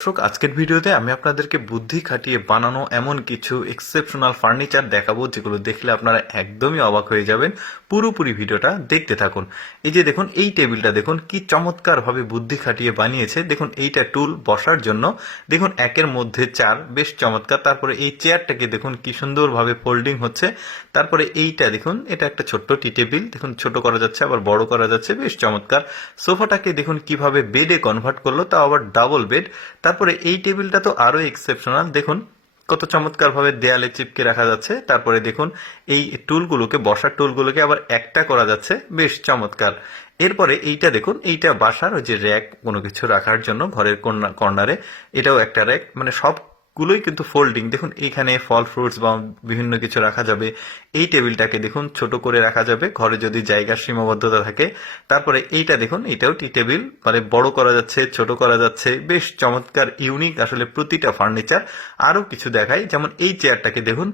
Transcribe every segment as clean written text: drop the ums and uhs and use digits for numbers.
দর্শক, আজকের ভিডিওতে আমি আপনাদেরকে বুদ্ধি খাটিয়ে বানানো এমন কিছু এক্সেপশনাল ফার্নিচার দেখাবো যেগুলো দেখলে আপনারা একদমই অবাক হয়ে যাবেন। পুরোপুরি ভিডিওটা দেখতে থাকুন। এই যে দেখুন, এই টেবিলটা দেখুন কি চমৎকার ভাবে বুদ্ধি খাটিয়ে বানিয়েছে। দেখুন, এইটা টুল বসার জন্য, দেখুন একের মধ্যে চার, বেশ চমৎকার। তারপরে এই চেয়ারটাকে দেখুন কি সুন্দরভাবে ফোল্ডিং হচ্ছে। তারপরে এইটা দেখুন, এটা একটা ছোট্ট টি টেবিল, দেখুন ছোট করা যাচ্ছে আবার বড় করা যাচ্ছে, বেশ চমৎকার। সোফাটাকে দেখুন কিভাবে বেডে কনভার্ট করলো, তা আবার ডাবল বেড। তারপরে এই টেবিলটা তো আরো এক্সেপশনাল, দেখুন কত চমৎকার ভাবে দেয়ালে চিপকে রাখা যাচ্ছে। তারপরে দেখুন এই টুলগুলোকে, বসার টুলগুলোকে আবার একটা করা যাচ্ছে, বেশ চমৎকার। এরপরে এইটা দেখুন, এইটা বাসার ওই যে র্যাক, কোনো কিছু রাখার জন্য ঘরের কর্নারে, এটাও একটা র্যাক, মানে সবগুলোই কিন্তু ফোল্ডিং। দেখুন এইখানে ফল ফ্রুটস বা বিভিন্ন কিছু রাখা যাবে। এই টেবিলটাকে দেখুন ছোট করে রাখা যাবে ঘরে যদি জায়গার সীমাবদ্ধতা থাকে। তারপরে এইটা দেখুন, এটাও টি টেবিল, মানে বড় করা যাচ্ছে ছোট করা যাচ্ছে, বেশ চমৎকার ইউনিক আসলে প্রতিটা ফার্নিচার। আরো কিছু দেখাই, যেমন এই চেয়ারটাকে দেখুন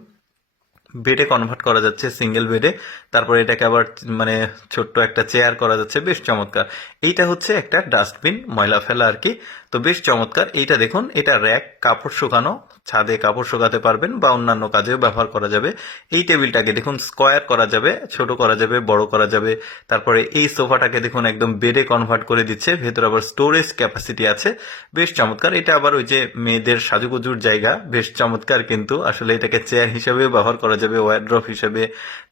বেডে কনভার্ট করা যাচ্ছে, সিঙ্গেল বেডে। তারপরে এটাকে আবার মানে ছোট্ট একটা চেয়ার করা যাচ্ছে, বেশ চমৎকার। এইটা হচ্ছে একটা ডাস্টবিন, ময়লা ফেলা আর কি। তো বেশ চমৎকার। এইটা দেখুন, এটা র্যাক, কাপড় শুকানো, ছাদে কাপড় শুকাতে পারবেন বা অন্যান্য কাজেও ব্যবহার করা যাবে। এই টেবিলটাকে দেখুন স্কোয়ার করা যাবে, ছোট করা যাবে, বড় করা যাবে। তারপরে এই সোফাটাকে দেখুন একদম বেডে কনভার্ট করে দিচ্ছে, ভেতরে আবার স্টোরেজ ক্যাপাসিটি আছে, বেশ চমৎকার। এটা আবার ওই যে মেয়েদের সাজুগুজুর জায়গা, বেশ চমৎকার। কিন্তু আসলে এটাকে চেয়ার হিসেবেও ব্যবহার করা যাবে, ওয়ার্ড্রপ হিসেবে।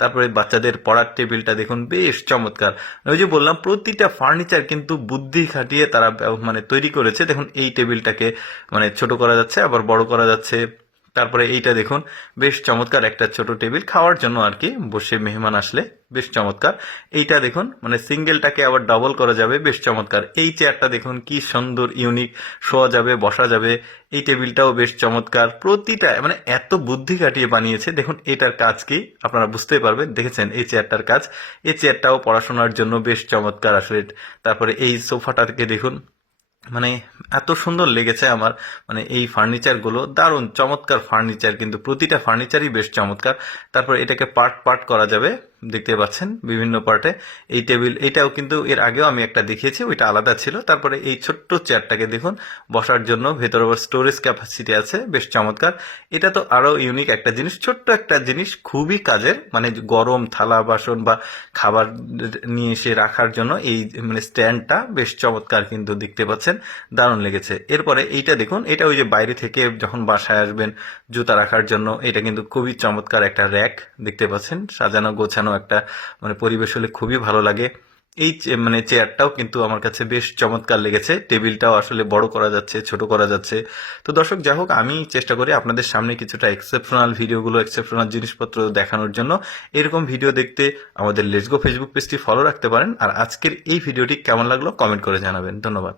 তারপরে বাচ্চাদের পড়ার টেবিলটা দেখুন, বেশ চমৎকার। ওই যে বললাম, প্রতিটা ফার্নিচার কিন্তু বুদ্ধি খাটিয়ে তারা মানে তৈরি করেছে। দেখুন এই টেবিলটাকে মানে ছোট করা যাচ্ছে আবার বড় করা যাচ্ছে। তারপরে এইটা দেখুন, বেশ চমৎকার একটা ছোট টেবিল খাওয়ার জন্য আর কি, বসে মেহমান আসলে, বেশ চমৎকার। এইটা দেখুন, মানে সিঙ্গেলটাকে আবার ডাবল করা যাবে, বেশ চমৎকার। এই চেয়ারটা দেখুন কি সুন্দর ইউনিক, শোয়া যাবে, বসা যাবে। এই টেবিলটাও বেশ চমৎকার। প্রতিটা মানে এত বুদ্ধি খাটিয়ে বানিয়েছে। দেখুন এটার কাজ কি আপনারা বুঝতেই পারবেন, দেখেছেন এই চেয়ারটার কাজ। এই চেয়ারটাও পড়াশোনার জন্য বেশ চমৎকার আসলে। তারপরে এই সোফাটাকে দেখুন, মানে এত সুন্দর লেগেছে আমার। মানে এই ফার্নিচার গুলো দারুণ চমৎকার ফার্নিচার, কিন্তু প্রতিটা ফার্নিচারই বেশ চমৎকার। তারপর এটাকে পার্ট পার্ট করা যাবে, দেখতে পাচ্ছেন বিভিন্ন পার্টে। এই টেবিল, এটাও কিন্তু এর আগেও আমি একটা দেখিয়েছি, ওইটা আলাদা ছিল। তারপরে এই ছোট্ট চেয়ারটাকে দেখুন বসার জন্য, ভেতরে আবার স্টোরেজ ক্যাপাসিটি আছে, বেশ চমৎকার। এটা তো আরো ইউনিক একটা জিনিস, ছোট্ট একটা জিনিস, খুবই কাজের। মানে গরম থালা বাসন বা খাবার নিয়ে এসে রাখার জন্য এই মানে স্ট্যান্ডটা বেশ চমৎকার, কিন্তু দেখতে পাচ্ছেন দারুণ লেগেছে। এরপরে এইটা দেখুন, এটা ওই যে বাইরে থেকে যখন বাসায় আসবেন জুতা রাখার জন্য, এটা কিন্তু খুবই চমৎকার একটা র্যাক, দেখতে পাচ্ছেন সাজানো গোছানো একটা মানে পরিবেশ হলে খুবই ভালো লাগে। এই মানে চেয়ারটাও কিন্তু আমার কাছে বেশ চমৎকার লেগেছে। টেবিলটাও আসলে বড় করা যাচ্ছে, ছোট করা যাচ্ছে। তো দর্শক, যাই হোক, আমি চেষ্টা করি আপনাদের সামনে কিছুটা এক্সেপশনাল ভিডিওগুলো, এক্সেপশনাল জিনিসপত্র দেখানোর জন্য। এরকম ভিডিও দেখতে আমাদের লেটস গো ফেসবুক পেজটি ফলো রাখতে পারেন। আর আজকের এই ভিডিওটি কেমন লাগলো কমেন্ট করে জানাবেন। ধন্যবাদ।